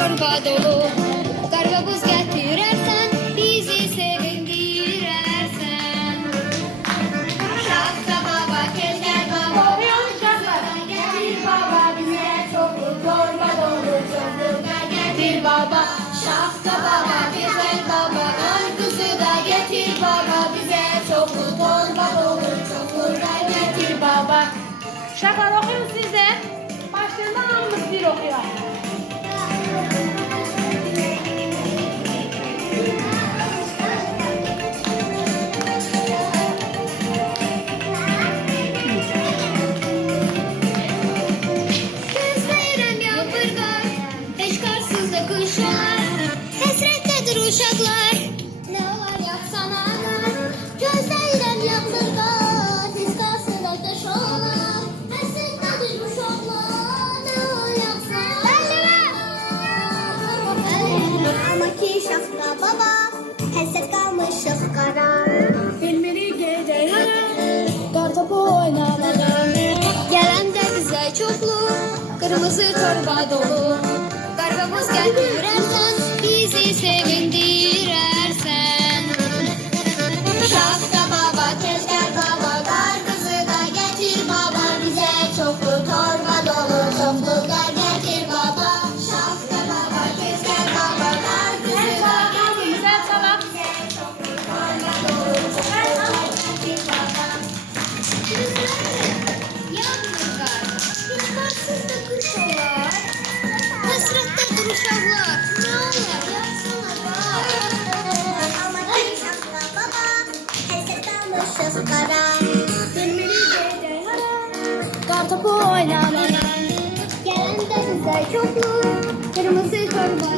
torba dolu. Karga buz getirirsen bizi sevindirirsen. Şapka baba, keşker baba, şapkadan getir baba bize çoklu torba dolu. Çokluğa getir baba, şapka baba, güzel baba, karpuzu da getir baba bize çoklu torba dolu. Çokluğa getir baba. Şakalar okuyun size. Başlarında hamımız bir okuyor. Gözlerim yağmur var, hiç karsız da kış var. Hasrettedir uşaklar, ne olar yapsana. Gözlerim yağmur var, hiç karsız da kış olar. Hasrettedir uşaklar, ne olar yapsana. Ama ki şafka baba, hasret kalmışız karar. Filmini geceler, kartopu oynamadan. Gelen de bize çoklu, kırmızı torba dolu. Kargamız getirirsen, bizi sevindirirsen. Şafka baba, keşker baba, kargızı da getir baba bize çoklu torba dolu. Çokluğa getir baba. Şafka baba, keşker baba, kargızı da getir Güzel salak. torba dolu. Çokluğa getir baba. Yağmur var, hiç karsız da kış olar. Hasrette duruşanlar, ne olar yapsana bak. Ama ki şapka baba, hasret kalmışız kara. Filmini geceler, kartopu oynamadan. Gelen de bize çoklu, kırmızı torba